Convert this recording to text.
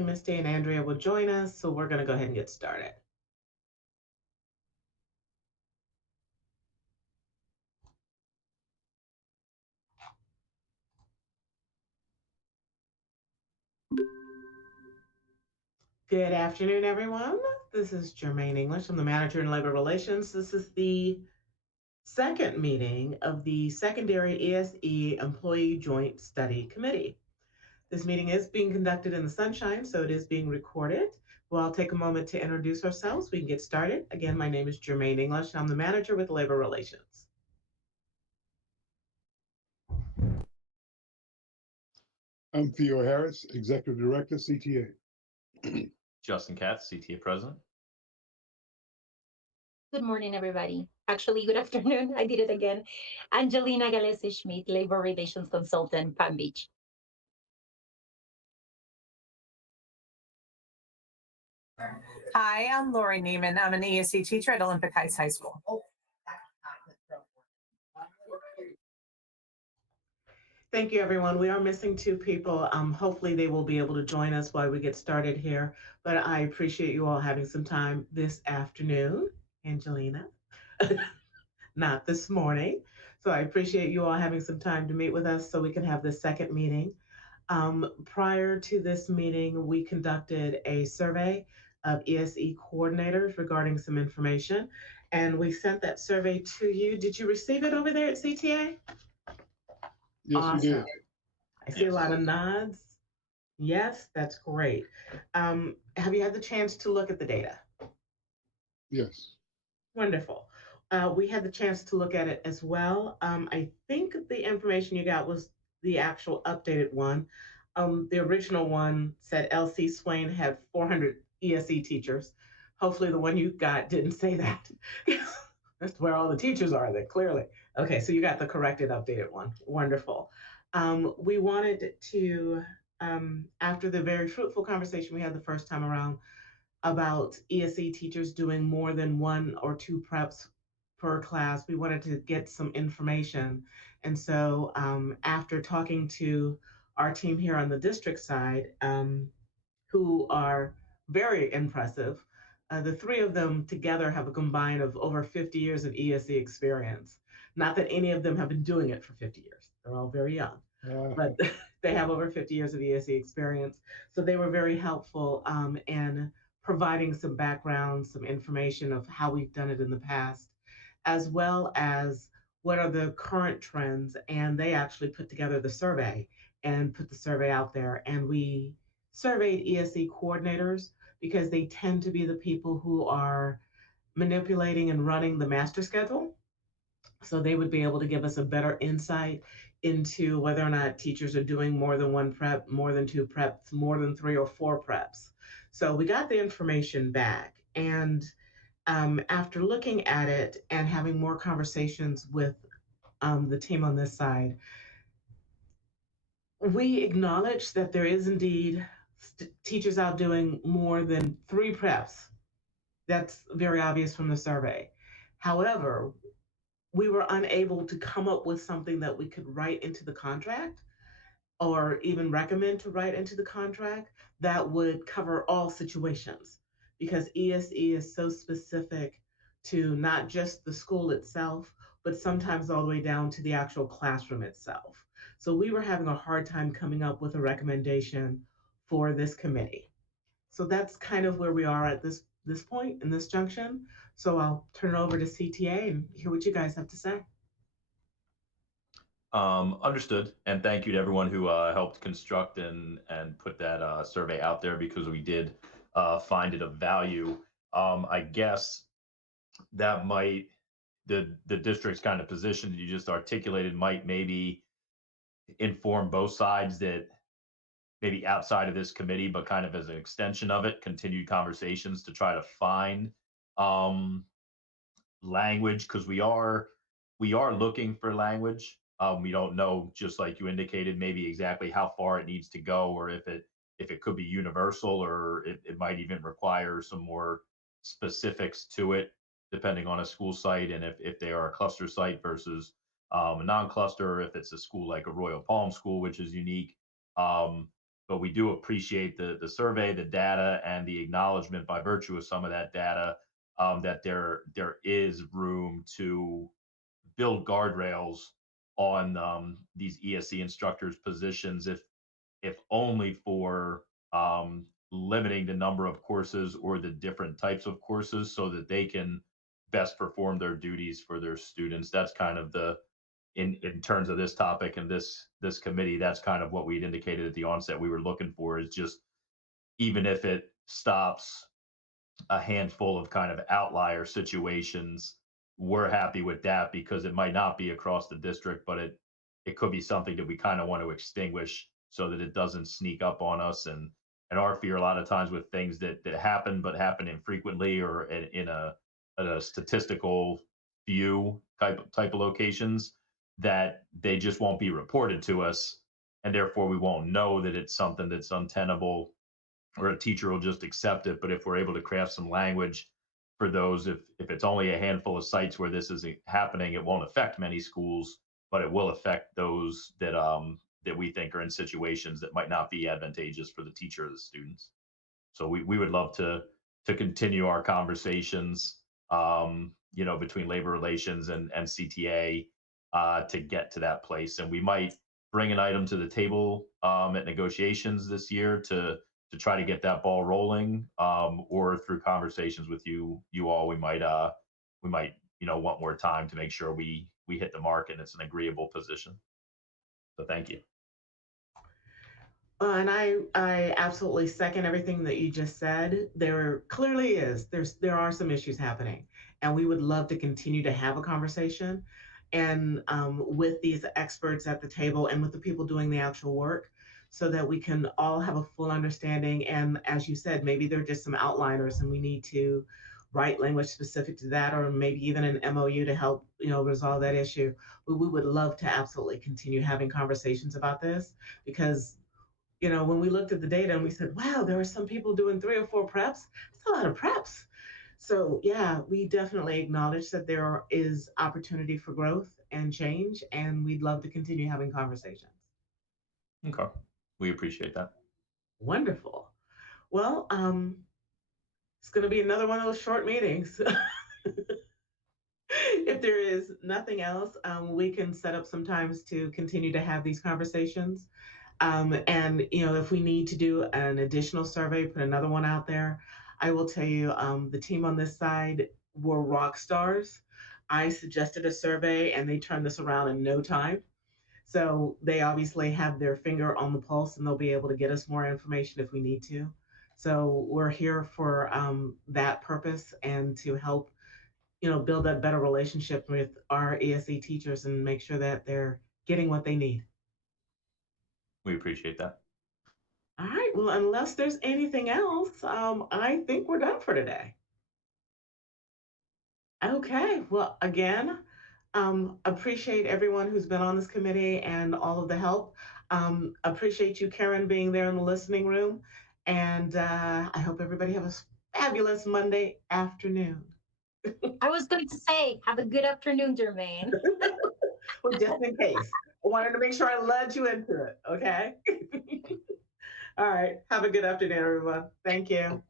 Misty and Andrea will join us, so we're going to go ahead and get started. Good afternoon, everyone. This is Jermaine English. I'm the manager in labor relations. This is the second meeting of the Secondary ESE Employee Joint Study Committee. This meeting is being conducted in the sunshine, so it is being recorded. We'll take a moment to introduce ourselves. We can get started. Again, my name is Jermaine English. I'm the manager with labor relations. I'm Theo Harris, Executive Director, CTA. Justin Katz, CTA President. Good morning, everybody. Actually, good afternoon. I did it again. Angelina Galesi-Schmidt, Labor Relations Consultant, Palm Beach. Hi, I'm Lori Neiman. I'm an ESE teacher at Olympic Heights High School. Thank you, everyone. We are missing two people. Hopefully they will be able to join us while we get started here, but I appreciate you all having some time this afternoon, Angelina, not this morning. So I appreciate you all having some time to meet with us so we can have this second meeting. Prior to this meeting, we conducted a survey of ESE coordinators regarding some information, and we sent that survey to you. Did you receive it over there at CTA? Yes, Awesome. we did. I see a lot of nods. Yes, that's great. Have you had the chance to look at the data? Yes. Wonderful. We had the chance to look at it as well. I think the information you got was the actual updated one. The original one said LC Swain had 400 ESE teachers. Hopefully the one you got didn't say that. That's where all the teachers are then, clearly. Okay, so you got the corrected, updated one. Wonderful. We wanted to, after the very fruitful conversation we had the first time around about ESE teachers doing more than one or two preps per class, we wanted to get some information. And so after talking to our team here on the district side, who are very impressive, the three of them together have a combined of over 50 years of ESE experience. Not that any of them have been doing it for 50 years. They're all very young, but they have over 50 years of ESE experience. So they were very helpful in providing some background, some information of how we've done it in the past, as well as what are the current trends. And they actually put together the survey and put the survey out there. And we surveyed ESE coordinators because they tend to be the people who are manipulating and running the master schedule. So they would be able to give us a better insight into whether or not teachers are doing more than one prep, more than two preps, more than three or four preps. So we got the information back. And after looking at it and having more conversations with the team on this side, we acknowledge that there is indeed teachers out doing more than three preps. That's very obvious from the survey. However, we were unable to come up with something that we could write into the contract or even recommend to write into the contract that would cover all situations, because ESE is so specific to not just the school itself, but sometimes all the way down to the actual classroom itself. So we were having a hard time coming up with a recommendation for this committee. So that's kind of where we are at this point in this junction. So I'll turn it over to CTA and hear what you guys have to say. Understood, and thank you to everyone who helped construct and put that survey out there, because we did find it of value. I guess that might, the district's kind of position that you just articulated might maybe inform both sides that maybe outside of this committee, but kind of as an extension of it, continued conversations to try to find language, because we are looking for language. We don't know, just like you indicated, maybe exactly how far it needs to go, or if it could be universal, or it might even require some more specifics to it, depending on a school site, and if they are a cluster site versus a non-cluster, if it's a school like a Royal Palm School, which is unique. but we do appreciate the survey, the data, and the acknowledgement by virtue of some of that data, that there is room to build guardrails on these ESE instructors' positions, if only for limiting the number of courses or the different types of courses so that they can best perform their duties for their students. That's kind of the in terms of this topic and this committee, that's kind of what we'd indicated at the onset we were looking for, is just even if it stops a handful of kind of outlier situations, we're happy with that because it might not be across the district, but it could be something that we kind of want to extinguish so that it doesn't sneak up on us. And our fear a lot of times with things that happen but happen infrequently or in a statistical few type of locations, that they just won't be reported to us, and therefore we won't know that it's something that's untenable, or a teacher will just accept it. But if we're able to craft some language for those, if it's only a handful of sites where this is happening, it won't affect many schools, but it will affect those that we think are in situations that might not be advantageous for the teacher or the students. So we would love to continue our conversations, between labor relations and CTA, to get to that place. And we might bring an item to the table at negotiations this year to try to get that ball rolling, or through conversations with you all, we might want more time to make sure we hit the mark and it's an agreeable position. So thank you. And I absolutely second everything that you just said. There clearly is. There are some issues happening, and we would love to continue to have a conversation, and with these experts at the table and with the people doing the actual work, so that we can all have a full understanding. And as you said, maybe there are just some outliners, and we need to write language specific to that, or maybe even an MOU to help resolve that issue. We would love to absolutely continue having conversations about this because when we looked at the data and we said, wow, there were some people doing 3 or 4 preps. That's a lot of preps. So, yeah, we definitely acknowledge that there is opportunity for growth and change, and we'd love to continue having conversations. Okay, we appreciate that. Wonderful. Well, it's going to be another one of those short meetings. If there is nothing else, we can set up some times to continue to have these conversations. And if we need to do an additional survey, put another one out there. I will tell you, the team on this side were rock stars. I suggested a survey, and they turned this around in no time. So they obviously have their finger on the pulse, and they'll be able to get us more information if we need to. So we're here for that purpose and to help, build that better relationship with our ESE teachers and make sure that they're getting what they need. We appreciate that. All right. Well, unless there's anything else, I think we're done for today. Okay. Well, again, appreciate everyone who's been on this committee and all of the help. Appreciate you, Karen, being there in the listening room. And I hope everybody has a fabulous Monday afternoon. I was going to say, have a good afternoon, Jermaine. Well, just in case. I wanted to make sure I led you into it. Okay. All right. Have a good afternoon, everyone. Thank you.